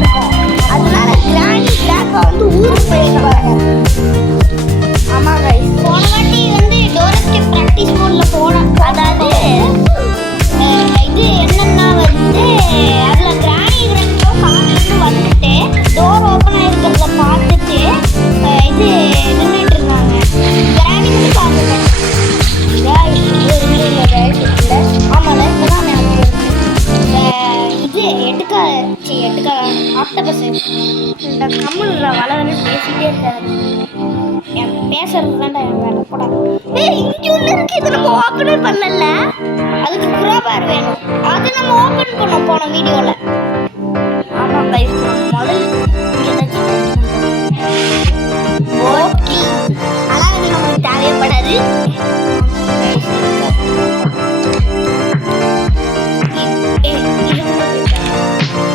இருக்கோம். அதனால கிராணி பிளாக்கா வந்து ஊருக்கு போயிருக்காங்க. ஆமா கைஸ், போன வாட்டி வந்து டோரஸ்கேப் ப்ராக்டிஸ் மோட்ல போனோம். அதாவது இது என்னன்னா வந்து அதுல கிராணி ரெண்டோ காலையில வந்துட்டு டோர் ஓப்பன் ஆயிருக்கிறத பார்த்துட்டு இது நின்றுட்டு இருந்தாங்க. கிராணி வந்து பார்த்துட்டேன். ஆமால இப்பதான் இது எட்டுக்கா ஆக்டோபஸ் இந்த கம்முன்ற வளவன்னு பேசிட்டே இருக்காரு. என் பேசுறது தான்டா என் வேலை போடா. இங்க ஒண்ணு இருக்கு, இது நம்ம ஓப்பனே பண்ணல. அதுக்கு குரோபார் வேணும், அது நம்ம ஓப்பன் பண்ணோம் போன வீடியோல. ஆமா கைஸ், முதல் ஓகே அதான் இது நமக்கு தேவைப்படாது.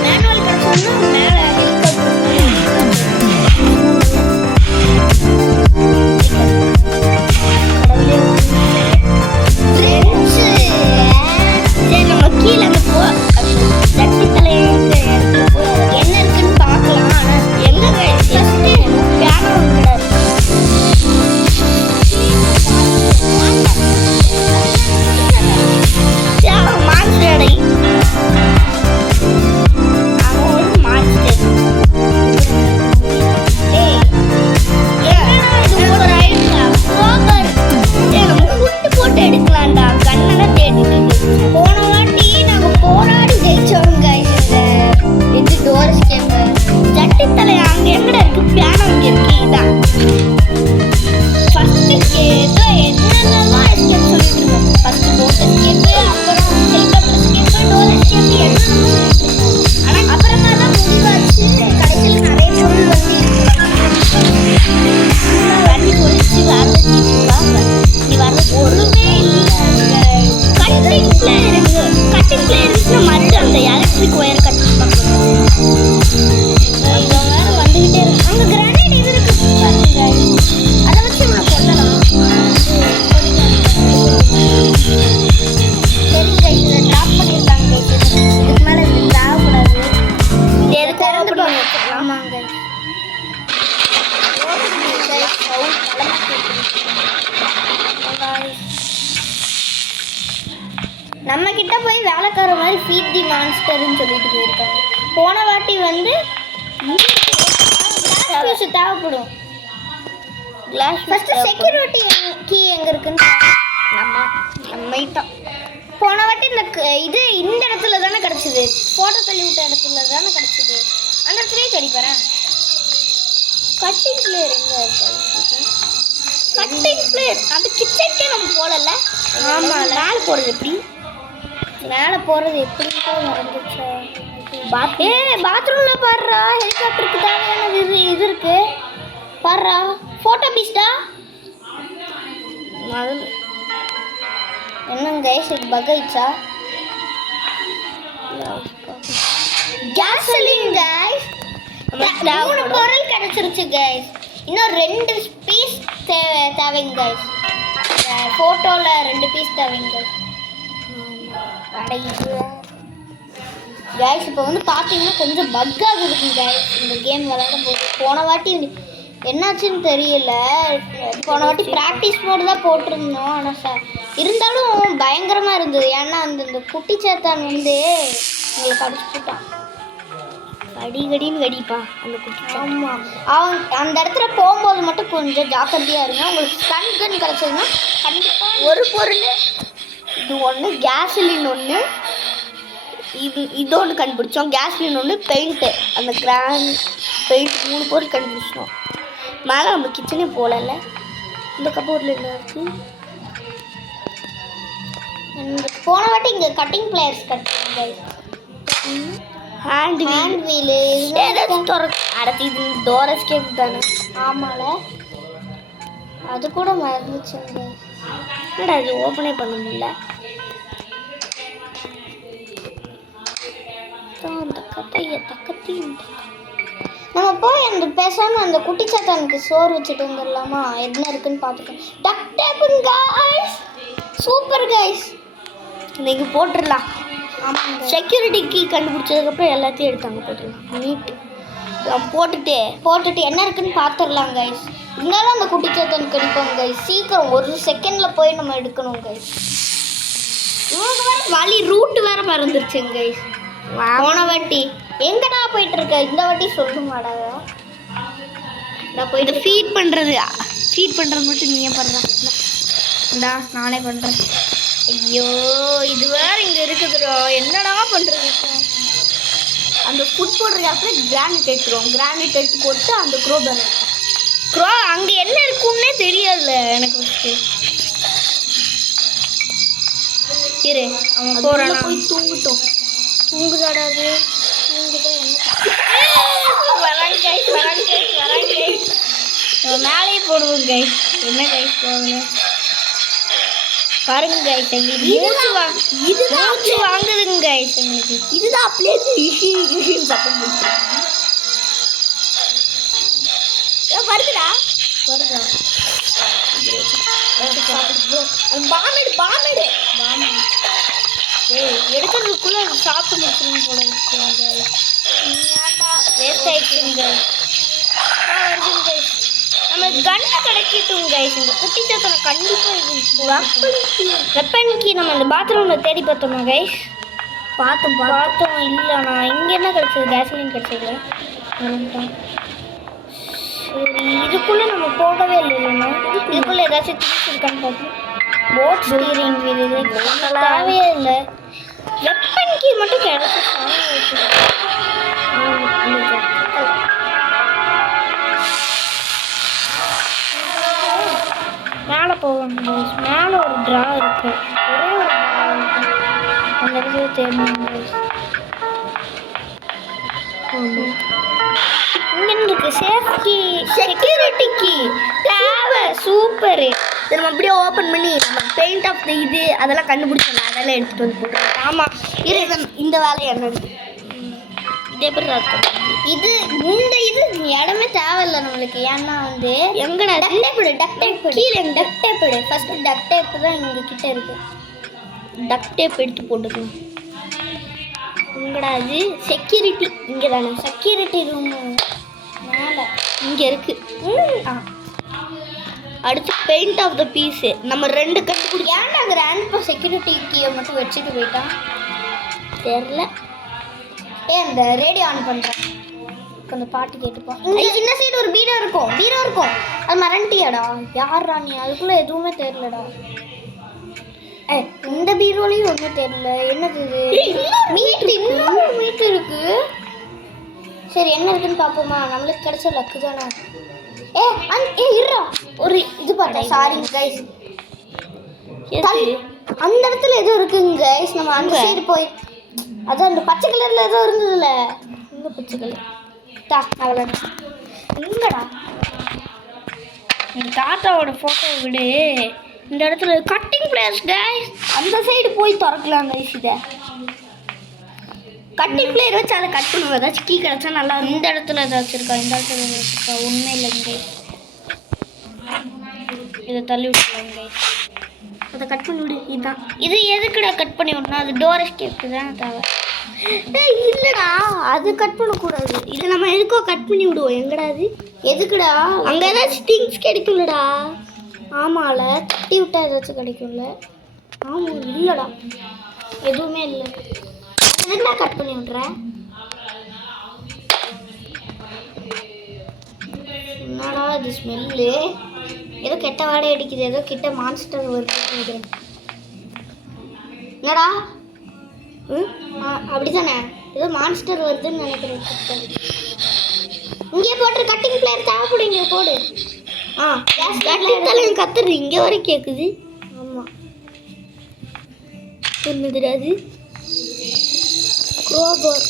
மேனுவல் கிடைச்சோம்னா மேலே நம்ம கீழே போ தட்டி தலையில என்ன இருக்குன்னு பார்க்கலாம். ஆனா எங்க பியானோ கிடையாது. மான்ஸ்டர் எடுக்கலாம்டா. கண்ணெல்லாம் தேடிட்டு போன வாட்டி நாங்க போராடி ஜெயிச்சோம் கைஸ். இது டோரஸ்கேப் ஜட்டி தலை அங்க எங்கட இருக்கு, பியானோ இங்க இருக்கு. இதான் ஃபர்ஸ்ட் ஏதோ என்னென்னலாம் எஸ்கேப் சொல்லிட்டு இருக்கோம். ஃபர்ஸ்ட் போட் எஸ்கேப், அப்புறம் ஹெலிகாப்டர் எஸ்கேப், டோர் எஸ்கேப் என்னென்னலாம். ஆனா அப்புறமா தான் முடிவாச்சு. கடைசியில் நிறைய பொருள் வந்து வண்டி பொறிச்சு வரச்சிருக்காங்க. நீ வர ஒண்ணுமே இல்லை. கட்டிங் பிளேயர் இருக்கு. கட்டிங் பிளேயர் இருந்துச்சுன்னா மறுபடியும் அந்த எலக்ட்ரிக் ஒயர் கட் பண்ணணும். வேற வந்துகிட்டே இருக்கு. அங்க கிரானைட் இது இருக்கு பாருங்க. அதை வச்சு நான் கொல்லலாம். சரிங்க, இதை ட்ராப் பண்ணிருக்காங்க. இதுக்கு மேல இது தேவைப்படாது. இது எது திறந்து ஆமாங்க. நம்ம கிட்ட போய் வேலைக்கார மாதிரி ஃபீட் தி மான்ஸ்டர்னு சொல்லிட்டு போயிருக்காங்க. போன வாட்டி வந்து கிளாஸ் தேவைப்படும். கிளாஸ் ஃபர்ஸ்ட் செக்யூரிட்டி கீ எங்க இருக்குன்னு நம்ம தான். போன வாட்டி இது இந்த இடத்துல தானே கிடச்சிது, ஃபோட்டோ தள்ளி விட்ட இடத்துல தானே கிடச்சிது. அந்த இடத்துலயே கிடைப்பறேன். கட்டிங் பிளேயர் எங்க இருக்கு? கட்டிங் பிளேயர் அது கிச்சனுக்கே நம்ம போடல. ஆமா, மேலே போகிறது எப்படி? மேலே போகிறது எப்படின்ட்டு மறந்துச்சா? பாத்ரூம்ல பாடுறா. ஹெலிகாப்டருக்கு தேவையான இது இருக்கு பாடுறா. ஃபோட்டோ பீஸ்டா என்னங்க இது பகைச்சா? கேசலின் கைஸ், மூணு பொருள் கிடைச்சிருச்சு கைஸ். இன்னும் 2 பீஸ் தேவைங்க கைஸ். ஃபோட்டோவில் 2 பீஸ் தேவைங்க கைஸ். கைஸ் இப்போ வந்து பார்த்தீங்கன்னா கொஞ்சம் பக்காக இருக்கு கைஸ் இந்த கேம் விளையாடும் போது. போன வாட்டி என்னாச்சுன்னு தெரியல. போன வாட்டி ப்ராக்டிஸ் மோடு தான் போட்டிருந்தோம். ஆனால் இருந்தாலும் பயங்கரமாக இருந்தது. ஏன்னா அந்த குட்டி சேத்தான் வந்து எங்களை கடிச்சு போட்டான். கடின்னு வெடிப்பா அந்த குட்டி. ஆமாம், அவன் அந்த இடத்துல போகும்போது மட்டும் கொஞ்சம் ஜாக்கிரதையாக இருங்க. உங்களுக்கு ஸ்டன் கன் கிடச்சதுன்னா கண்டிப்பாக ஒரு பொருள் இது ஒன்று, கேஸ்லின் ஒன்று, இது ஒன்று கண்டுபிடிச்சோம். கேஸ்லின் ஒன்று, பெயிண்ட்டு, அந்த கிராண்ட் பெயிண்ட் 3 பொருள் கண்டுபிடிச்சோம். மேலே நம்ம கிச்சனே போகல. இந்த கபோர்டில் என்ன இருக்குது? போன வாட்டி இங்கே கட்டிங் பிளேயர்ஸ் கட்டுங்க. ஹேண்ட் வீலு அடுத்து இது டோர் எஸ்கேப் தானே? ஆமால, அது கூட மறந்துச்சுங்க. என்னடா இது ஓப்பனே பண்ண முடியல. நம்ம போய் அந்த பேசாம அந்த குட்டி சாத்தானுக்கு சோறு வச்சுட்டு வந்துடலாமா? என்ன இருக்குன்னு பார்த்துக்கோங்க. டக் டேப்புங்க கைஸ், சூப்பர் கைஸ். இன்னைக்கு போட்டுடலாம். செக்யூரிட்டி கீ கண்டுபிடிச்சதுக்கப்புறம் எல்லாத்தையும் எடுத்தாங்க போட்டுக்கலாம் நீட்டு போட்டுட்டு என்ன இருக்குன்னு பார்த்துடலாம் கைஸ். இருந்தாலும் அந்த குட்டிச்சாத்தன் கிடைப்போம் கைஸ். சீக்கிரம் ஒரு செகண்டில் போய் நம்ம எடுக்கணும் கைஸ். இவங்க வேறு வழி ரூட்டு வேறு மறந்துருச்சுங்க கைஸ். போன வாட்டி எங்கடா போயிட்டு இருக்க, இந்த வாட்டி சொல்லுமாடா. நான் போயிட்டு ஃபீட் பண்ணுறது மட்டும் நீயே பண்ணுறா, நானே பண்ணுறேன். ஐயோ இது வேறு இங்கே இருக்குதுடா, என்னடா பண்ணுறது இப்போ. அந்த ஃபுட் போடுற இடத்துல கிரானைட் எடுத்து போட்டு அந்த க்ரோ அங்கே என்ன இருக்குன்னே தெரியாதுல்ல எனக்கு ஃபஸ்ட்டு. இரு அவன் போகிறான், போய் தூங்குதாடா அது. வராங்க கைஸ் மேலேயே போடுவோம் கைஸ். என்ன கைஸ் போகணும் பாருங்க கைஸ். எங்களுக்கு மூச்சு வாங்குதுங்க கைஸ். எங்களுக்கு இதுதான் அப்படியே சத்தம் வருதா பாமெடு எடுக்கிறதுக்குள்ள சாப்பிட்டு முடிச்சிருங்க போல இருக்குங்க. வேஸ்ட் ஆயிடுச்சுங்க. வருதுங்க கைஸ். நம்ம கண்ணை கிடைக்கட்டும் கைஸ். இந்த குட்டி சாத்தனை கண்டிப்பாக வெப்பன்கி நம்ம இந்த பாத்ரூமில் தேடி பார்த்தோமா கைஸ். பார்த்தோம் இல்லை. நான் இங்கே என்ன கிடச்சது, கேஸ்லின் கிடச்சது. சரி இதுக்குள்ளே நம்ம போகவே இல்லைன்னா இதுக்குள்ளே ஏதாச்சும் திங்ஸ் இருக்கான்னு பார்ப்போம். போட் ஸ்டீரிங் வீல் தேவையே இல்லை. வெப்பன்கி மட்டும் கிடச்சி மேலே போகணும். மேலே ஒரு ட்ரா இருக்கு, ஒரே ஒரு ட்ரா இருக்கு. அந்த இடத்துல தேடணும். இங்கே இருக்கு சேஃப்டி செக்யூரிட்டிக்கு தேவை. சூப்பரு. இதை நம்ம அப்படியே ஓப்பன் பண்ணி நம்ம பெயிண்ட் ஆஃப் த இது அதெல்லாம் கண்டுபிடிச்சோம். அதெல்லாம் எடுத்துகிட்டு வந்து போட்டுருவோம். ஆமாம் இரு இந்த வேலையை என்ன இதே பேர் இருக்கும். இது இடமே தேவையில்லை நம்மளுக்கு. ஏன்னா வந்து எங்கடா டக் டேப் கீழே டக் டேப் ஃபஸ்ட்டு டக் டேப் தான் எங்கள் கிட்டே இருக்குது. டக் டேப் எடுத்து போட்டுக்கலாம். எங்கடா இது செக்யூரிட்டி இங்கே தானே. செக்யூரிட்டி ரூம் மேலே இங்கே இருக்குது. அடுத்து பெயிண்ட் ஆஃப் த பீஸு நம்ம 2 கண்டுபிடி. ஏன்டா அங்கே ரேண்ட் செக்யூரிட்டி கீயை மட்டும் வச்சுட்டு போயிட்டான் தெரில. அந்த ரேடியோ ஆன் பண்ணுறேன், அந்த பாட்டு கேட்டுப்போம். இந்த சைடு ஒரு பீரோ இருக்கும். அது மறந்துட்டியாடா? யாரா நீ? அதுக்குள்ளே எதுவுமே தெரிலடா. இந்த பீரோலையும் ஒன்றும் தெரியல. என்னது மீட் இருக்கு. சரி என்ன இருக்குன்னு பார்ப்போமா? நம்மளுக்கு கிடைச்ச லக்கு தானே. இருடா ஒரு இது பார்த்தேன். Sorry guys. அந்த இடத்துல ஏதோ இருக்குங்க கைஸ். நம்ம அந்த சைடு போய் அதான் அந்த பச்சை கலரில் ஏதோ இருந்ததுல்ல. இந்த பச்சை கலர் அவ்வளோ இங்கடா. இந்த தாத்தாவோட ஃபோட்டோ விடு. இந்த இடத்துல கட்டிங் பிளேஸ் கைஸ். அந்த சைடு போய் திறக்கலாம் கைஸ். இதை கட்டிங் பிளேயர் வச்சு அதை கட் பண்ணுவோம். ஏதாச்சும் கீ கிடச்சா நல்லா. இந்த இடத்துல ஏதாச்சும் இருக்கா? இந்த இடத்துல ஏதாச்சும் இருக்கா? உண்மை இல்லைங்க. இதை தள்ளி விட்டுலாம் கைஸ். அதை கட் பண்ணி விடு. இதுதான் இது எதுக்குடா கட் பண்ணி விடணும்? அது டோர் எஸ்கேப்க்கு தான் தேவை. இல்லைடா அது கட் பண்ணக்கூடாது. இதை நம்ம எதுக்கோ கட் பண்ணி விடுவோம். எங்கடா அது எதுக்குடா? அங்கே ஏதாச்சும் திங்ஸ் கிடைக்கும்லடா. ஆமால தட்டி விட்டா ஏதாச்சும் கிடைக்கும்ல. ஆமாம் இல்லைடா எதுவுமே இல்லை. எதுக்குடா கட் பண்ணி விட்றேன்? என்னடா இது ஸ்மெல்லு? ஏதோ கெட்ட வாடகை அடிக்குது. ஏதோ கிட்ட மான்ஸ்டர் வருது. என்னடா அப்படிதானே? ஏதோ மான்ஸ்டர் வருதுன்னு நினைக்கிறேன். இங்கே போட்டு கட்டிங் பிளேயர் தேவைப்படும். இங்கே போடு. கத்துறது இங்கே வரை கேட்குது. ஆமாம் என்னதுடா அது? க்ரோபர்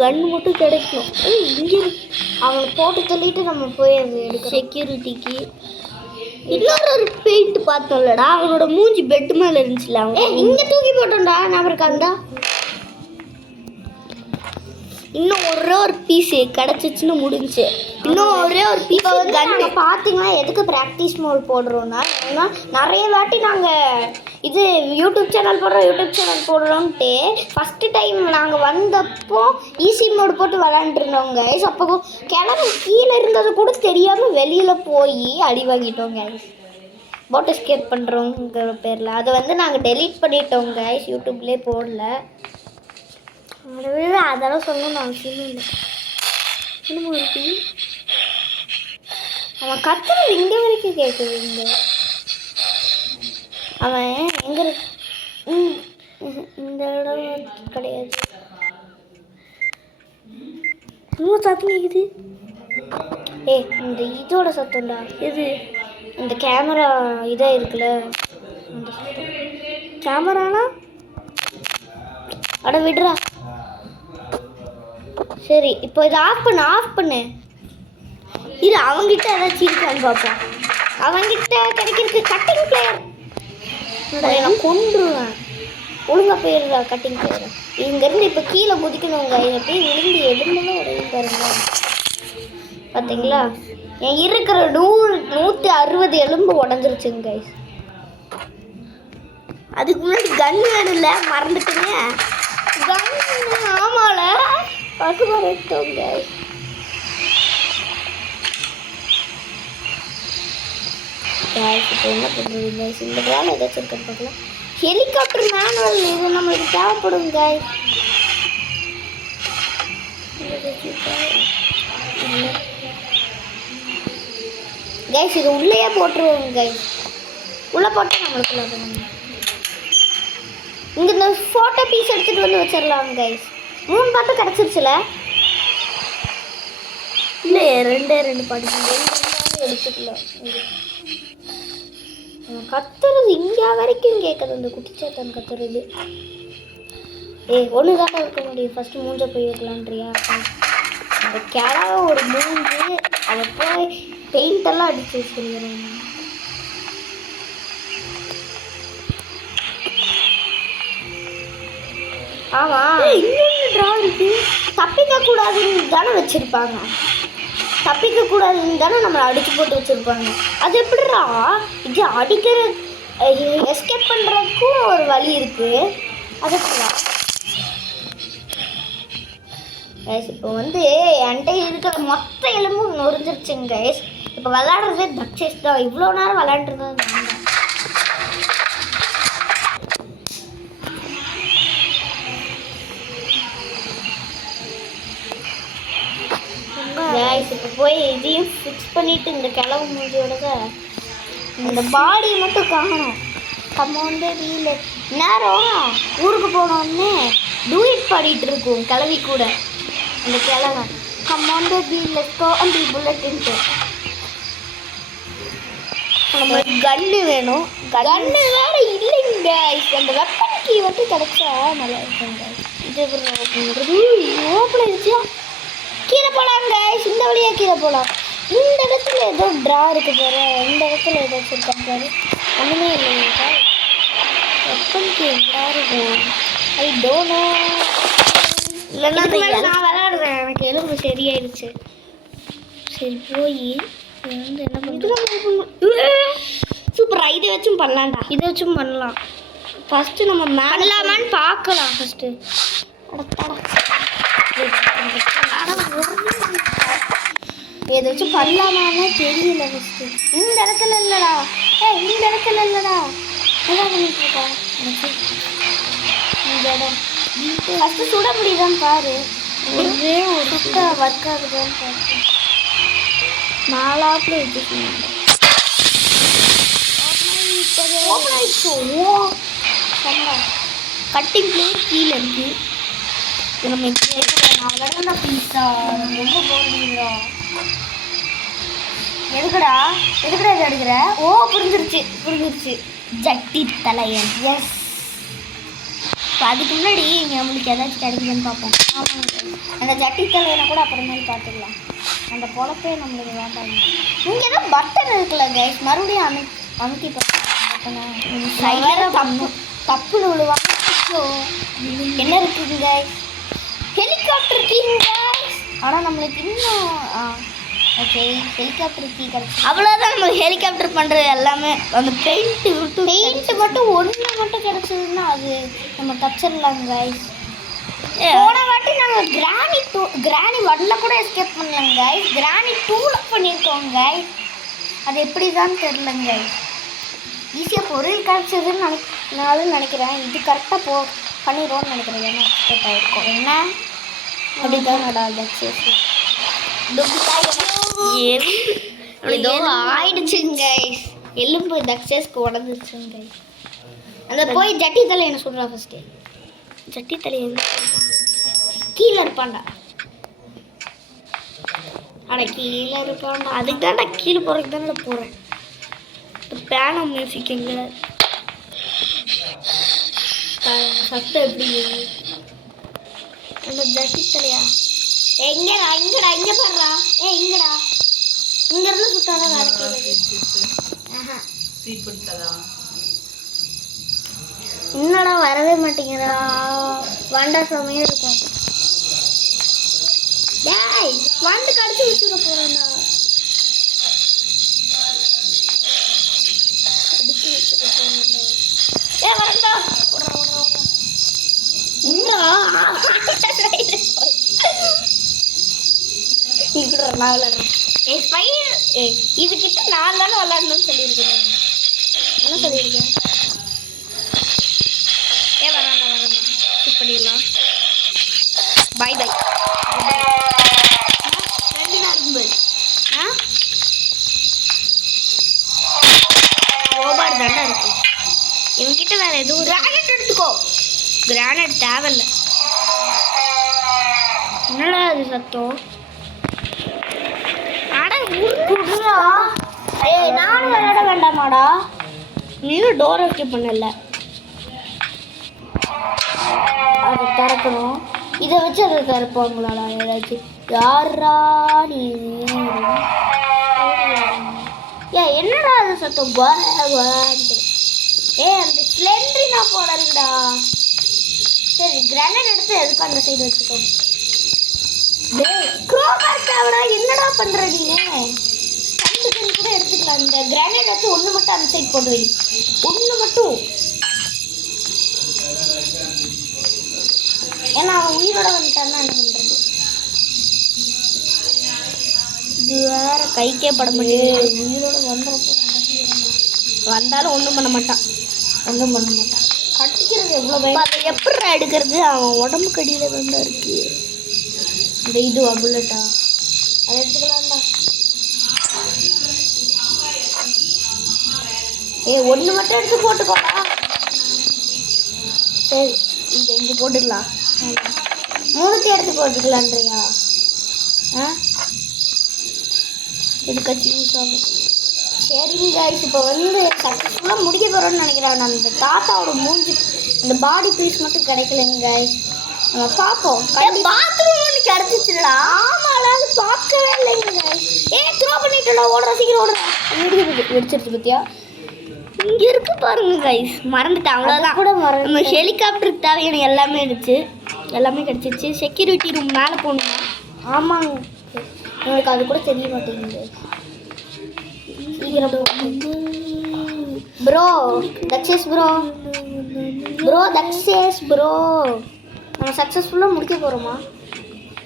கன் மட்டும் கிடைக்கும். இங்கே அவனை போட்டு தள்ளிட்டு நம்ம போய் அது எடுக்க. செக்யூரிட்டிக்கு இன்னொரு ஒரு பெயிண்ட் பார்த்தோம்லடா. அவனோட மூஞ்சி பெட்டு மேலே இருந்துச்சுல. அவன் இங்கே தூக்கி போட்டோம்டா. நான் இருக்காண்டா இன்னும் ஒரே ஒரு பீஸ் கிடச்சிச்சுன்னு முடிஞ்சு. இன்னும் ஒரே ஒரு பீஸ் இப்போ வந்து நாங்கள் பார்த்தீங்கன்னா எதுக்கு ப்ராக்டிஸ் மோட் போடுறோன்னா, ஏன்னா நிறைய வாட்டி நாங்கள் இது யூடியூப் சேனல் போடுறோன்ட்டு ஃபஸ்ட்டு டைம் நாங்கள் வந்தப்போ ஈஸி மோட் போட்டு விளாண்டுருந்தோம் கைஸ். அப்போ கிணறு கீழே இருந்தது கூட தெரியாமல் வெளியில் போய் அடி வாங்கிட்டோம் கைஸ். போட் எஸ்கேப் பண்ணுறோங்கிற பேரில் அதை வந்து நாங்கள் டெலீட் பண்ணிட்டோம் கைஸ், யூடியூப்லேயே போடல. அதெல்லாம் சொல்லணும்னு அவசியமே இல்லை. இன்னும் இருக்கு. அவன் கத்துறது இங்கே வரைக்கும் கேட்குது. இங்கே அவன் எங்கே இந்த இடம் கிடையாது. இன்னும் சத்தம் கேட்குது. இந்த இதோட சத்தம்டா. எது? இந்த கேமரா இதாக இருக்குல்ல அந்த சத்தம். கேமரானா? அட விடுறா. சரி இப்போ இதை ஆஃப் பண்ணு. இது அவங்கிட்ட ஏதாச்சும் இருக்கான்னு பார்ப்போம். அவங்கிட்ட கிடைக்கிறதுக்கு கட்டிங் பிளேயர் நான் கொண்டுருவேன். ஒழுங்கா போயிடுறா கட்டிங் பிளேயர். இங்கேருந்து இப்போ கீழே குதிக்கணுங்க. இதை அப்படியே விழுந்து எலும்பெல்லாம் உடனே பாருங்க. பார்த்தீங்களா என் இருக்கிற 160 எலும்பு உடஞ்சிருச்சுங்க கைஸ். அதுக்கு முன்னாடி கன் வேணும்ல, மறந்துட்டுங்க. கன் ஆமால பசு மறைத்தோம் கைஸ். இப்போ என்ன பண்ணுறது கைஸ்? இந்த வேலை ஏதாச்சும் இருக்கான்னு பார்க்கலாம். ஹெலிகாப்டர் மேனுவல் இது நம்மளுக்கு தேவைப்படும் கைஸ். கைஸ் இது உள்ளேயே போட்டுருவோம் கைஸ். உள்ளே போட்டால் நம்மளுக்குள்ள இங்கே இந்த ஃபோட்டோ பீஸ் எடுத்துகிட்டு வந்து வச்சிடலாம் கைஸ். 3 பாட்டு கிடச்சிருச்சுல. இல்லை, 2 பாட்டு எடுத்துக்கலாம். கத்துறது இங்கே வரைக்கும் கேட்குது. அந்த குட்டிச்சாத்தான் கத்துறது. ஒன்று தானே இருக்க முடியும். ஃபஸ்ட்டு மூஞ்ச போய் வைக்கலான்றியா? அந்த கிழவை ஒரு மூஞ்சு அதை போய் பெயிண்டெல்லாம் அடிச்சு வச்சுருக்கிறேன். ஆமாம் இன்னொன்று ட்ரா இருக்கு. தப்பிக்கக்கூடாதுன்னு தானே வச்சுருப்பாங்க. தப்பிக்கக்கூடாதுன்னு தானே நம்மளை அடித்து போட்டு வச்சுருப்பாங்க. அது எப்படிடா இது அடிக்கிற எஸ்கேப் பண்ணுறதுக்கும் ஒரு வழி இருக்குது. அது எப்படிடா கைஸ்? இப்போ வந்து என்கிட்ட இருக்கிற மொத்த எலும்பும் நொறிஞ்சிருச்சுங்க கைஸ். இப்போ விளாடுறதே தக்ஷேஷ் தான். இவ்வளோ நேரம் விளாண்டுருந்தது கைஸ். இப்போ போய் இதையும் ஃபிக்ஸ் பண்ணிவிட்டு இந்த கிளவு மூஞ்சியோட இந்த பாடியை மட்டும் காணணும். நம்ம வந்து வீல் நேரம் ஊருக்கு போனோடனே டூயிட் பாடிட்டு இருக்கும் கிளவி கூட. அந்த கிழவன் கம்மாண்ட வீல்லோ அந்த புல்லட்டுன்ட்டு நம்மளுக்கு கன்று வேணும். கன்று வேற இல்லைங்க. அந்த வெப்பன் கீ மட்டும் கிடைச்சா நல்லா இருக்குங்க. இது ஓப்பன் ஆயிடுச்சா? கீழே போகலாங்க. இந்த வழியாக கீழே போகலாம். இந்த இடத்துல ஏதோ ட்ரா இருக்கு பாரு. இந்த இடத்துல ஏதாச்சும் இருக்காங்க பாரு. ஒன்றுமே இல்லைங்க. வெப்பன் கீ ட்ரா இருக்கும். I don't know. இல்லைன்னா நான் விளையாடுறேன். எனக்கு எலும்பு சரியாயிடுச்சு. சரி போய் வந்து என்ன பண்ணுறோம்? சூப்பரா. இதை வச்சும் பண்ணலாம்டா. இதை வச்சும் பண்ணலாம். ஃபஸ்ட்டு நம்ம பண்ணலாமான்னு பார்க்கலாம். ஃபஸ்ட்டு ஏதாச்சும் பண்ணலாமான்னு தெரியல. ஃபஸ்ட்டு இந்த இடத்துல இல்லைடா. இந்த இடத்துல இல்லைடா. என்ன பண்ணிட்டு இருக்கா இந்த இடம்? ஃபஸ்ட்டு சுட முடியுதான்னு பாரு. ஒரே ஒரு சுட்ட ஒர்க் ஆகுதான்னு பார்த்து நாலாப்பில் வச்சுக்கணும். ஓப்பன் ஆயிடுச்சு. ஓ சண்டா. கட்டிங் பிளேயர் கீழே இருக்கு. நம்ம நான் விளையாட பீஸா ரொம்ப போடுறீங்களா? எதுக்குடா இது எடுக்கிற? ஓ புரிஞ்சிருச்சு. ஜட்டி தலையன். எஸ். இப்போ அதுக்கு முன்னாடி நம்மளுக்கு ஏதாச்சும் கிடைக்குதுன்னு பார்ப்போம். ஆமாங்க. அந்த ஜட்டி தலையனை கூட அப்புறமேல் பார்த்துக்கலாம். அந்த பொழப்பே நம்மளுக்கு வேண்டாம். இங்கே ஏதோ பட்டன் இருக்குல்ல கைஸ். மறுபடியும் அமுக்கி பட்டனை சைடாக தப்புன்னு விழுவாங்க. என்ன இருக்குங்க கைஸ்? Helicopter key guys. ஆனா நம்மளுக்கு இன்னும் ஓகே ஹெலிகாப்டர் கீ கிடைச்சு. அவ்வளோதான் நம்ம ஹெலிகாப்டர் பண்ணுறது எல்லாமே. அந்த பெயிண்ட் மட்டும் ஒன்று மட்டும் கிடைச்சதுன்னா அது நம்ம தப்பிச்சிடலாம் गाइस. போன வாட்டி நாங்கள் கிராணி 1ல கூட எஸ்கேப் பண்ணலாம் गाइस. கிராணி 2ல பண்ணியிருக்கோம் गाइस. அது எப்படி தான் தெரியல गाइस. ஈஸியாக பொருள் கிடைச்சதுன்னு நானும் நினைக்கிறேன். இது கரெக்டாக பண்ணிடுவோம்னு நினைக்கிறேன். ஏன்னா எக்ஸ்பெக்ட் ஆகிருக்கும் என்ன அப்படி தான் நடந்துச்சு. ஏதோ ஆயிடுச்சுங்க गाइस. எலும்பு தக்ஸஸ்க்கு உடஞ்சிருச்சுங்க गाइस. அந்த போய் ஜட்டி தலை என்ன சொல்கிறா ஃபஸ்ட்டு. ஜட்டி தலையை கீழே இருப்பான்டா. அட கீழே இருப்பான்டா. அதுக்கு தான்டா கீழே போகிறதுக்கு தானே போகிறேன். பேனோ மியூசிக் எங்கே சத்தம் எப்படி அந்த ஜட்டி தலையா எங்கடா இங்கே பாடுறா. இங்கடா இங்கேருந்து சுட்டாதான் வேலை என்னடா வரவே மாட்டேங்கிறா. வண்டா சமையம் இருக்கும். டேய் வந்து கடிச்சு வச்சுட போறேன்டா. கடிச்சு வச்சுட போறேன்டா. வரண்டா என்னடா இதுடா நான் விளையாடுறேன். இதுகிட்ட 4 நாள் விளையாடணும்னு சொல்லியிருக்கேன். என்ன சொல்லியிருக்கேன்? வரண்டா ஸ்கிப் பண்ணிடலாம். பாய் பாய். ஓபார் தாண்டா இருக்கு. இவன்கிட்ட வேற எதுவும் கிரானைட் எடுத்துக்கோ. கிரானைட் தேவையில்லை. என்னடா அது சத்தம்? நானும் விளையாட வேண்டாமாடா. நீயும் டோர் ஓகே பண்ணல. அதை திறக்கணும். இதை வச்சு அதை திறப்பாங்களாடா ஏதாச்சும். யாரா நீ? என்னடா அது சத்தம்? அந்த ஸ்லெண்ட்ரினா போடலடா. சரி கிரானைட் எடுத்து எதுக்கு அந்த சைடு வச்சுக்கோ. க்ரோபார் தேவடா. என்னடா பண்ற நீங்க? ஸ்டண்ட் கூட எடுத்துக்கலாம். இந்த கிரானைட் வச்சு ஒன்று மட்டும் அந்த சைடு போட்டு வை. ஒன்று மட்டும். ஏன்னா அவன் உயிரோட வந்துட்டான்னா என்ன பண்றது? இது வேற கைக்கே பட மாட்டேங்குது. உயிரோட வந்துடுறப்போ வந்தாலும் ஒன்றும் பண்ண மாட்டான். ஒன்றும் பண்ண மாட்டான். கட்டிக்கிறது எவ்வளோ பயம். அதை எப்படி எடுக்கிறது? அவன் உடம்பு கடியில் தான் இருக்கு. இந்த இதுவா புல்லட்டா? அதை எடுத்துக்கலாம்டா. ஒன்று மட்டும் எடுத்து போட்டுக்கோடா. சரி இங்கே போட்டுக்கலாம். 3 எடுத்து போட்டுக்கலான்றியா? இது கட்சி யூஸ் ஆகும். சரிங்க गाइस. இப்போ வந்து சக்ஸஸ்ஃபுல்லாக முடிக்க போகிறோன்னு நினைக்கிறேன். நான் இந்த தாத்தாவோட மூஞ்சி இந்த பாடி பீஸ் மட்டும் கிடைக்கலைங்க गाइस. நம்ம பார்ப்போம். பாத்ரூம் ஒன்று கிடச்சிச்சுடா. ஆமாடா அது பார்க்கவே இல்லைங்க गाइस. த்ரோ பண்ணிட்டுடா. ஓடுற சீக்கிரம் ஓடுறா. வெடிச்சிருச்சு பத்தியா? இங்கே இருக்கு பாருங்க கைஸ். மறந்துட்டேன் அவ்வளோதான். கூட மறந்து நம்ம ஹெலிகாப்டருக்கு தேவையான எல்லாமே இருந்துச்சு. எல்லாமே கிடச்சிச்சு. செக்யூரிட்டி ரூம் மேலே போகணுமா? ஆமாங்க. உங்களுக்கு அது கூட தெரிய மாட்டேங்குது. ப்ரோ தக்ஷேஷ் ப்ரோ தக்ஷேஷ் ப்ரோ நம்ம சக்ஸஸ்ஃபுல்லாக முடிக்க போகிறோமா?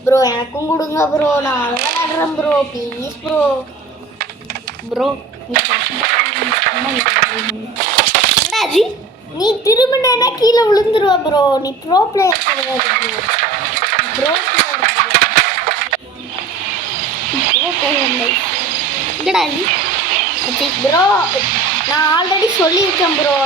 ப்ரோ எனக்கும் கொடுங்க ப்ரோ. நான் விளையாடுறேன் ப்ரோ. ப்ளீஸ் ப்ரோ நீ திரும்பினா கீழே விழுந்துருவா ப்ரோ. நீ ப்ரோ பிளேயர் கிடையாது ப்ரோ. என்னடா ப்ரோ நான் ஆல்ரெடி சொல்லியிருக்கேன் ப்ரோ.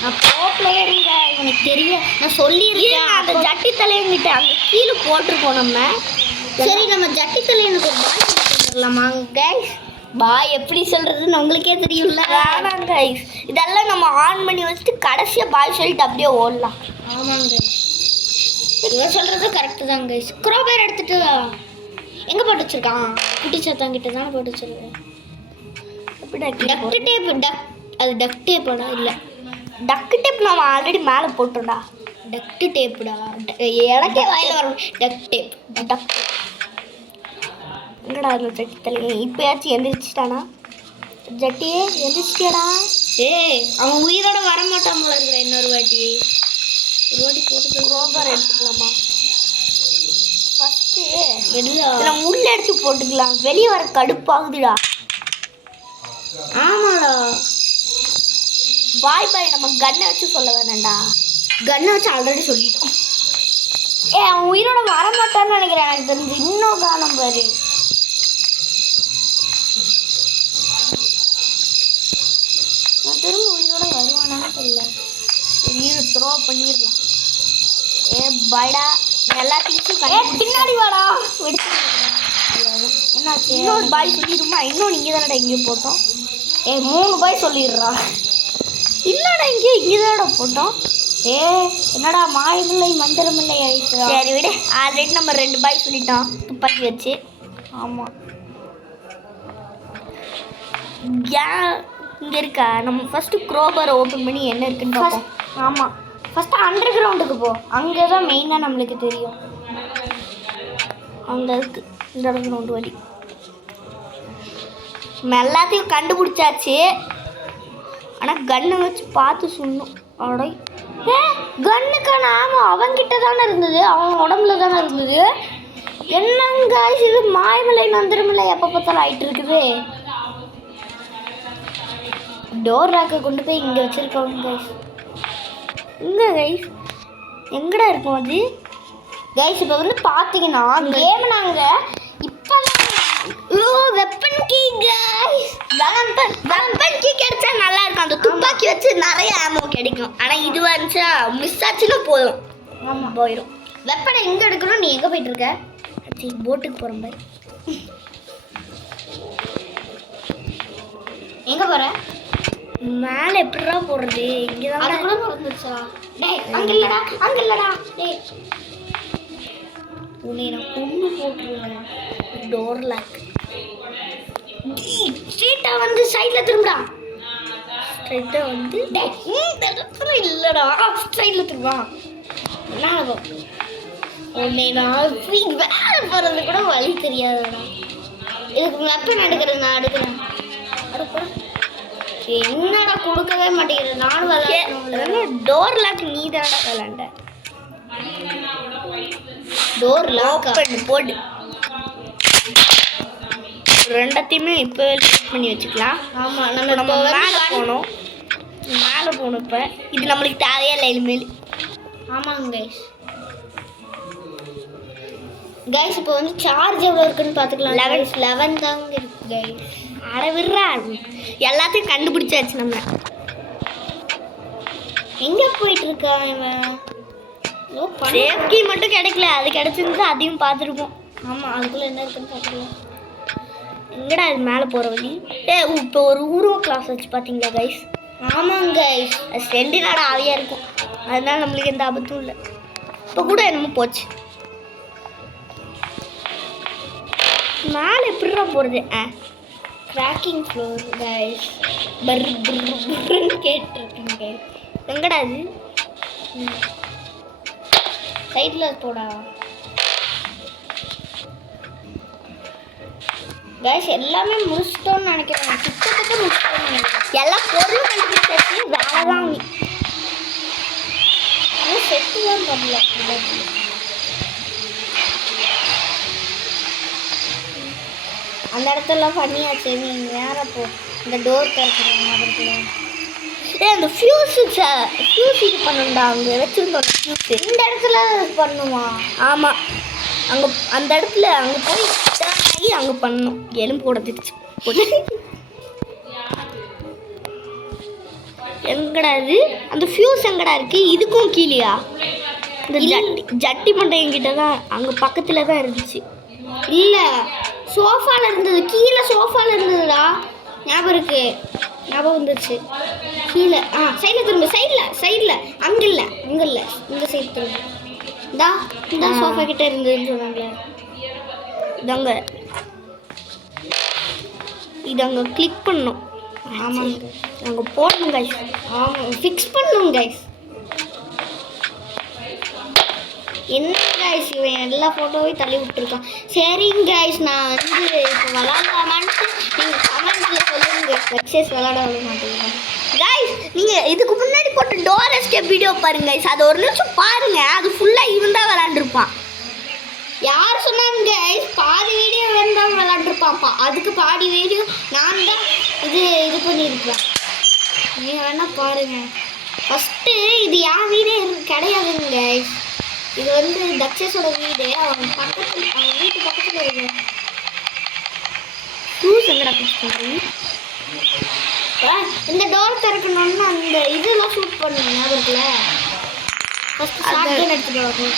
நான் ப்ரோ பிளேயருங்க. எனக்கு தெரியும். நான் சொல்லியிருக்கேன். அந்த ஜட்டி தலையங்கிட்ட அங்கே கீழே போட்டிருக்கோம் நம்ம. சரி நம்ம ஜட்டி தலையனுக்கு ஒரு பாய் சொல்லிடலாமா கைஸ்? பாய் எப்படி சொல்கிறதுன்னு உங்களுக்கே தெரியும்ல. வேணாம் கைஸ். இதெல்லாம் நம்ம ஆன் பண்ணி வச்சுட்டு கடைசியாக பாய் சொல்லிட்டு அப்படியே ஓடலாம். ஆமாங்க இவன் சொல்கிறது கரெக்டு தான் கைஸ். க்ரோபேர் எடுத்துகிட்டு எங்கே போட்டு வச்சுருக்கான்? குட்டி சத்தாங்கிட்ட தான் போட்டு வச்சுருக்கேன். டக்ட் டேப் அது டக்ட் டேப்போடா? இல்லை டக்கு டேப் நம்ம ஆல்ரெடி மேலே போட்டோம்டா. டக்ட் டேப்டா, எனக்கே வாயில வரும். Duct tape. எங்கடா அந்த ஜட்டி தலைங்க இப்பயாச்சும் எந்திரிச்சிட்டானா? ஜட்டியே எந்திரிச்சிட்டியாடா? ஏய் அவன் உயிரோட வர மாட்டான் போல இருக்கிற. இன்னொரு வாட்டி போட்டு ரோபர் எடுத்துக்கலாமா? ஃபஸ்ட்டு எல்லாம் இதில் முள்ள எடுத்து போட்டுக்கலாம். வெளியே வர கடுப்பாகுதுடா. ஆமாடா. பாய் பாய் நம்ம கன்னை வச்சு சொல்ல வேணாம்டா. கன்னை வச்சு ஆல்ரெடி சொல்லிட்டோம். அவன் உயிரோட வர மாட்டான்னு நினைக்கிறேன். எனக்கு தெரிஞ்சு இன்னும் காணும் பாரு. நான் திரும்ப உயிரோட வருவானான்னு தெரியல. சரி த்ரோ பண்ணிடலாம். பாய்டா எல்லா திங்ஸும் பின்னாடி வாடா. என்னாச்சு? இன்னொரு பாய் சொல்லிடுமா? இன்னும் நீங்கள் தானடா இங்கே போட்டோம். 3 பாய் சொல்லிடுறா. இல்லைடா இங்கே தானடா போட்டோம். என்னடா மாயமில்லை மந்திரமில்லை ஆயிடுச்சு. சரி விடு. ஆல்ரெடி நம்ம 2 பாய் சொல்லிட்டோம் துப்பாக்கி வச்சு. ஆமாம் இங்கே இருக்கா? நம்ம ஃபஸ்ட்டு க்ரோபரை ஓப்பன் பண்ணி என்ன இருக்குன்னு பார்ப்போம். ஆமாம் ஃபஸ்ட்டு அண்டர் கிரவுண்டுக்கு போ. அங்கே தான் மெயினாக நம்மளுக்கு தெரியும். அங்கே இருக்கு இந்த அண்டர் கிரவுண்டு வழி. நம்ம எல்லாத்தையும் கண்டுபிடிச்சாச்சு. ஆனால் கன்னை வச்சு பார்த்து சொல்லணும். அடை கன்னுக்கான ஆமாம் அவன்கிட்ட தானே இருந்தது. அவன் உடம்புல தானே இருந்தது. என்னங்க இது மாயமில்லை மந்திரமில்லை எப்போ பார்த்தாலும் ஆகிட்டு இருக்குது. டோர் ராக்கை கொண்டு போய் இங்கே வச்சுருக்கோங்க கைஸ். இங்கே கைஸ் எங்கடா இருக்கும் அது? கைஸ் இப்போ வந்து பார்த்தீங்கன்னா கேம் நாங்கள் இப்போ weapon key guys. Weapon key கிடைச்சா நல்லா இருக்கும். அந்த துப்பாக்கி வச்சு நிறைய ஆமோ கிடைக்கும். ஆனால் இது வந்துச்சா மிஸ் ஆச்சுன்னா போதும். ஆமாம் போயிடும். வெப்பனை எங்கே எடுக்கணும்? நீ எங்கே போயிட்டு இருக்க? சரி போட்டுக்கு போகிறோம் பாய். எங்கே போகிற? மேலே எப்படிடா போடுறது? இங்கே தான் அது கூட மறந்துச்சா? டேய் அங்கே இல்லைடா. டேய் உன்னை நான் கொண்டு போட்டுருவேன். Door lock. ஸ்ட்ரீட்டாக வந்து சைடில் திரும்புடா. ஸ்ட்ரைட்டாக வந்து டேய் இந்த இடத்துல இல்லைடா. சைடில் திரும்பா. என்ன உன்னை நான் வேலை போகிறது கூட வழி தெரியாதுடா. இதுக்கு வெப்பன் எடுக்கிறது நான் எடுக்கிறேன். என்னடா கொடுக்கவே மாட்டேங்கிறது. நானும் விளையாடுறேன். டோர் லாக் நீ தானடா விளாண்ட. டோர் லாக் போடு. ரெண்டத்தையுமே இப்போ செட் பண்ணி வச்சுக்கலாம். ஆமாம் நம்ம மேலே போகணும். இப்போ இது நம்மளுக்கு தேவையே இல்லை இனிமேல். ஆமாங்க கைஸ். கைஸ் இப்போ வந்து சார்ஜ் எவ்வளோ இருக்குன்னு பார்த்துக்கலாம். 11 தாங்க இருக்கு கைஸ். அட விடுறா. எல்லாத்தையும் கண்டுபிடிச்சாச்சு. நம்ம எங்கே போயிட்டு இருக்கான் இவன்? சேஃப்டி மட்டும் கிடைக்கல. அது கிடைச்சிருந்தா அதையும் பார்த்துருப்போம். ஆமாம் அதுக்குள்ளே என்ன இருக்குன்னு பார்த்துக்கலாம். எங்கடா இது மேலே போகிற வழி? இப்போ ஒரு ஊர்வ கிளாஸ் வச்சு பார்த்தீங்களா கைஸ்? ஆமாங்க கைஸ். அது செண்டு நாடு ஆவியாக இருக்கும். அதனால நம்மளுக்கு எந்த ஆபத்தும் இல்லை. இப்போ கூட என்னமோ போச்சு. மேலே எப்படிடா போகிறது? Cracking floor guys. பர்ன்னு கேட்டுருக்கீங்க. எங்கடா இது? சைடில் போடா கைஸ். எல்லாமே முடிச்சிட்டோன்னு நினைக்கிறேன். கிட்டத்தட்ட முடிச்சிட்டோன்னு நினைக்கிறேன். எல்லா பொருளும் கண்டுபிடிச்சாச்சு. வேலை தான் செட்டு தான் பண்ணல. அந்த இடத்துலலாம் பண்ணியாச்சு. நீ வேற போ. இந்த டோர் திறக்கிறேன் ஞாபகத்தில். அந்த ஃபியூஸ் இது பண்ணணும்டா. அங்கே வச்சுருந்தோம் ஃபியூஸு. இந்த இடத்துல பண்ணுமா? ஆமாம் அங்கே அந்த இடத்துல அங்கே போய் ஆகி அங்கே பண்ணணும். எலும்பு கூட திரிச்சு போட்டு. எங்கடா இது? அந்த ஃபியூஸ் எங்கடா இருக்கு? இதுக்கும் கீழேயா? இந்த ஜட்டி மண்டை என்கிட்ட தான் அங்கே பக்கத்தில் தான் இருந்துச்சு. இல்லை சோஃபாவில் இருந்தது. கீழே சோஃபாவில் இருந்ததுடா. ஞாபகம் இருக்கு. ஞாபகம் வந்துருச்சு. கீழே சைடில் திரும்ப. சைடில் அங்கே இல்லை. இந்த சைடு திரும்ப. இந்த சோஃபா கிட்ட இருந்ததுன்னு சொன்னாங்களே. இது அங்கே கிளிக் பண்ணணும். ஆமாங்க அங்கே போடணும் கைஸ். ஆமாம் ஃபிக்ஸ் பண்ணணும் கைஸ். என்ன கைஸ் இவன் எல்லா ஃபோட்டோவையும் தள்ளி விட்டுருக்கான். சரிங்க கைஸ், நான் வந்து இப்போ விளாட்லாமான்ட்டு நீங்கள் கமெண்ட்டில் சொல்லுங்க. வெக்ஸஸ் விளாட விட மாட்டேங்கிறேன் கைஸ். நீங்கள் இதுக்கு முன்னாடி போட்ட டோர் எஸ்கேப் வீடியோ பாருங்க கைஸ். அது ஒரு நிமிஷம் பாருங்க. அது ஃபுல்லாக இவன் தான் விளாண்டுருப்பான். யார் சொன்னாங்க கைஸ்? பாதி வீடியோ வேண்டாம் விளாண்டுருப்பாப்பா. அதுக்கு பாதி வீடியோ நான் தான் இது பண்ணியிருப்பேன். நீங்கள் வேணால் பாருங்கள். ஃபஸ்ட்டு இது என் வீடே கிடையாதுங்க கைஸ். இது வந்து தக்ஷஸோட வீடு. அவன் வீட்டு பக்கத்தில் இருக்கு. ஷூஸ் எங்கடா பிக்ஸ் பண்ணுறீங்க? இந்த டோர் திறக்கணும்னு அந்த இதெல்லாம் ஷூட் பண்ணணும் ஞாபகத்தில். ஃபஸ்ட்டு ஷார்ட்கன் எடுத்துகிட்டு வரணும்.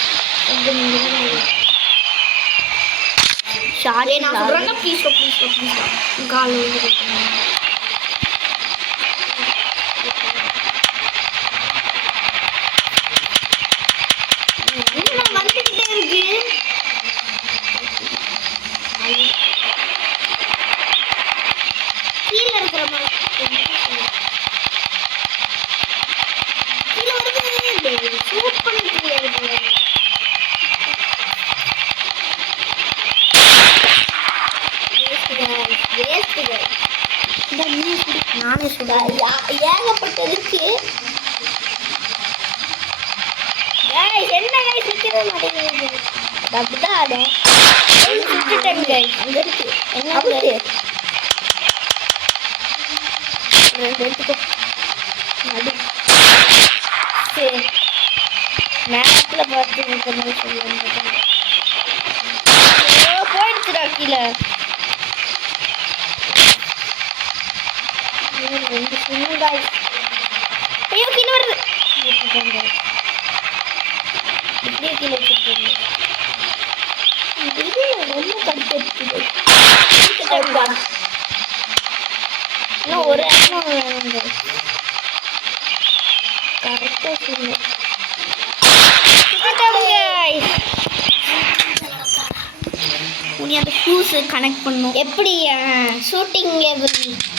ஷார்ட் நான் சொல்கிறேன்னா ப்ளீஸ் காலில் வந்து வந்துக்கிட்டே இருக்கு. கீழே இருக்கிற மாதிரி கீழே வருது. ஷூட் பண்ணிட்டு நானே ஏகப்பட்டதுக்கு என்ன கைஸ் நிற்கவே மாட்டேங்குது. அது அப்படிதான் ஆடும். சுட்டுட்டேன் கைஸ். அங்கே இருக்கு என்ன அப்படி எடுத்துக்கோ. அது சரி மேப்பில் பார்த்து இருக்கிறது சொல்லுங்க. போயிடுச்சுடா கீழே. ரெண்டு சின்ன கைஸ். ஐயோ கீழே வருது. இப்படியே கீழே வச்சுருக்கீங்க. ரொம்ப கடுப்பு. இன்னும் ஒரு இடமா வேணுங்க. கரெக்டாக சொல்லுங்க. அந்த ஷூஸ் கனெக்ட் பண்ணும். எப்படி ஷூட்டிங்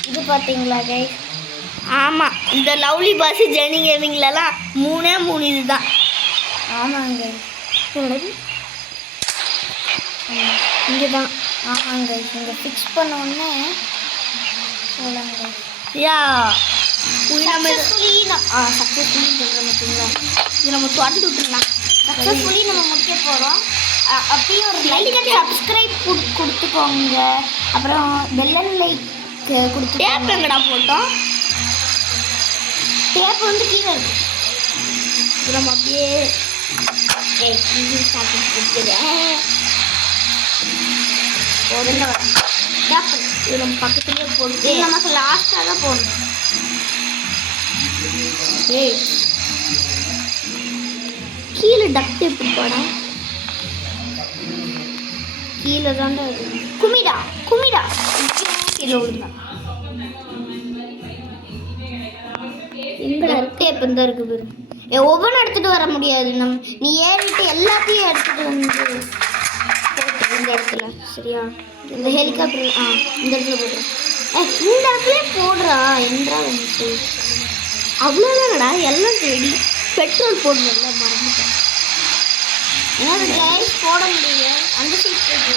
இது பார்த்தீங்களா கைஸ்? ஆமாம், இந்த லவ்லி பாஸ் ஜெனி கேமிங்லலாம் 3 இதுதான். ஆமாங்க. இங்கே தான். ஆமாங்க. இங்கே ஃபிக்ஸ் பண்ணோன்னே சொல்லுங்க. யா சக்ஸஸ்ஃபுல்லி சொல்கிறேன் பார்த்தீங்களா? இது நம்ம தொடர்ந்து விட்டுருலாம். சக்ஸஸ்ஃபுல்லி நம்ம முடிக்க போகிறோம். அப்படியே ஒரு லைக் சப்ஸ்கிரைப் கொடுத்துக்கோங்க. அப்புறம் பெல் லைக் கொடுத்து. டேப் எங்கடா போட்டோம்? டேப் வந்து கீழே இருக்கு. இது நம்ம அப்படியே கொடுத்துறேன். இது நம்ம பக்கத்துலேயே போட்டு நமக்கு லாஸ்ட்டாக தான் போடணும். கீழே டக்ட் எப்படி போடும்? கீழே தாண்டா குமிடா கீழே விழுந்தா. எங்கே டேப் தான் இருக்குது. ஒவ்வொன்றும் எடுத்துகிட்டு வர முடியாது. நீ ஏறிட்டு எல்லாத்தையும் எடுத்துகிட்டு வந்து இந்த இடத்துல சரியா? இந்த ஹெலிகாப்டர் இந்த இடத்துல போடுறேன். இந்த இடத்துல போடுறா. என்றா வந்து அவ்வளோதானடா. எல்லாம் ரெடி. பெட்ரோல் போடணும்ல, மறந்துட்டேன். ஏன்னா கேஸ் போட முடியல. அந்த சீட் போட்டு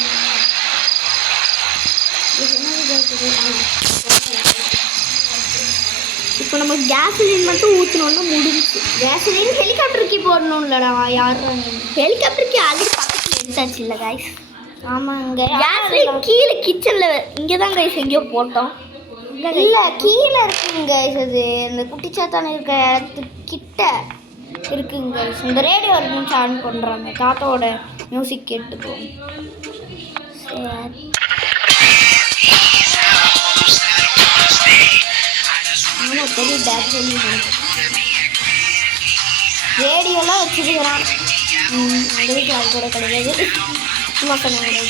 இப்போ நம்ம கேஸ்லின் மட்டும் ஊற்றணுன்னா முடிஞ்சிச்சு. கேஸ்லின் ஹெலிகாப்டருக்கு போடணும்லடா. யார் ஹெலிகாப்டருக்கு ஆல்ரெடி பக்கத்தில் எடுத்தாச்சு இல்லை கைஸ்? ஆமாங்க. கேஸ்லின் கீழே கிச்சனில் இங்கே தான் கைஸ் எங்கேயோ போட்டோம். இல்லை கீழே இருக்குங்க. அது இந்த குட்டிச்சாத்தான இருக்க இடத்துக்கிட்ட இருக்குங்க. இந்த ரேடியோ ஒரு நிமிஷம் ஆன் பண்ணுறாங்க. தாத்தாவோட மியூசிக் கேட்டுப்போம். ஆமாம் பெரிய பேக் சொல்லி ரேடியோலாம் வச்சுருக்கிறான். அந்த வீட்டில் அது கூட கிடையாது. சும்மா சொன்னாங்க.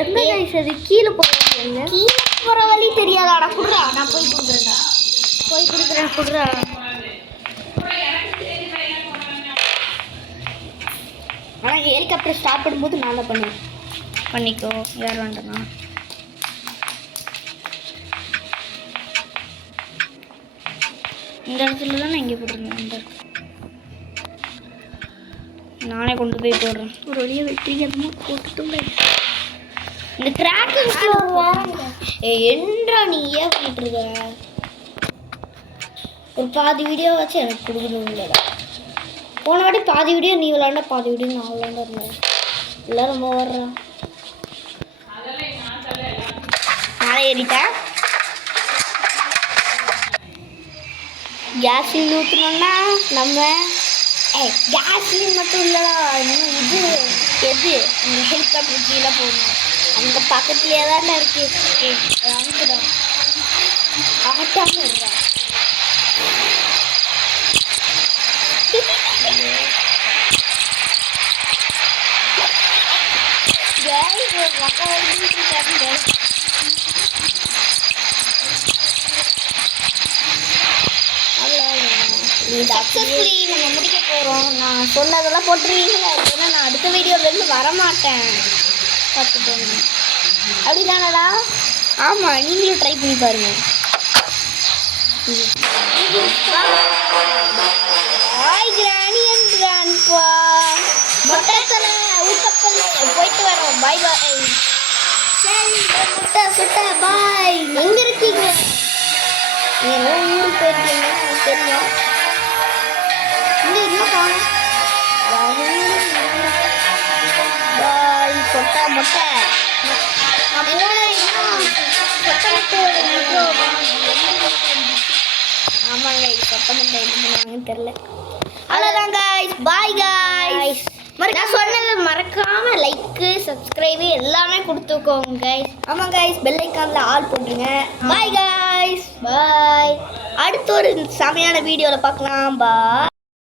எந்த கைஸ் அது கீழே போகிறது? கீழே போகிற வழி தெரியாதாடா. குடுறா, நான் போய் கொடுக்குறேன்டா. குடுறா. ஆனால் ஹெலிகாப்டர் ஸ்டார்ட் பண்ணும்போது நான் தான் பண்ணுவேன். பண்ணிக்கோ, யார் வேண்டாமா? இந்த இடத்துல தான் நான் இங்கே போட்டிருந்தேன். இந்த இடத்துல நானே கொண்டு போய் போடுறேன். ஒரு வழியாக வெற்றிகரமாக போட்டுட்டு இந்த கிராக்கிங் என்றா நீ ஏன் பண்ணிட்டு இருக்க? ஒரு பாதி வீடியோ வச்சு எனக்கு கொடுக்கணும் இல்லைடா. போன வாட்டி பாதி வீடியோ நீ விளாண்ட, பாதி வீடியோ நான் விளாண்ட இருந்தேன். இல்லை ரொம்ப வர்றேன். மேலே ஏறிட்டேன். கேஸ்லின் ஊற்றணும்னா நம்ம கேஸ்லின் மட்டும் இல்லைடா, இன்னும் இது எது இந்த ஹெலிகாப்டர் கீழே போகணும். அங்கே பக்கத்துலேயே தானே இருக்கு. வாங்கிடா ஆட்டாம இருடா. சக்ஸஸ்ஃபுல்லி நம்ம முடிக்க போகிறோம். நான் சொன்னதெல்லாம் போட்டுருவீங்களா? ஏன்னா நான் அடுத்த வீடியோலேருந்து வரமாட்டேன். பார்த்துக்கோங்க. அப்படிதானடா? ஆமாம், நீங்களும் ட்ரை பண்ணி பாருங்க. ஹாய் கிராணி அண்ட் கிராண்ட்பா. மொட்டத்தில் ஊக்கப்பல் போயிட்டு வரோம். பாய் பாய். சரி முட்டை சுட்ட பாய். எங்கே இருக்கீங்க? நீங்கள் ஊருக்கு போயிருக்கீங்க, எனக்கு தெரியும். இன்னும் காணும். பாய் சொட்டை மொட்டை. நான் ஆமாங்க, இது சொட்டமட்டை என்ன பண்ணுவாங்கன்னு தெரில. அவ்வளோதான் காய்ஸ், பாய் காய்ஸ். நான் சொன்னது மறக்காம லைக்கு, சப்ஸ்கிரைபு எல்லாமே கொடுத்துக்கோங்க கைஸ். ஆமாம் கைஸ், பெல் ஐக்கானில் ஆல் போட்டுருங்க. பாய் காய்ஸ், பாய். அடுத்த ஒரு செமையான வீடியோவில் பார்க்கலாம். பாய்.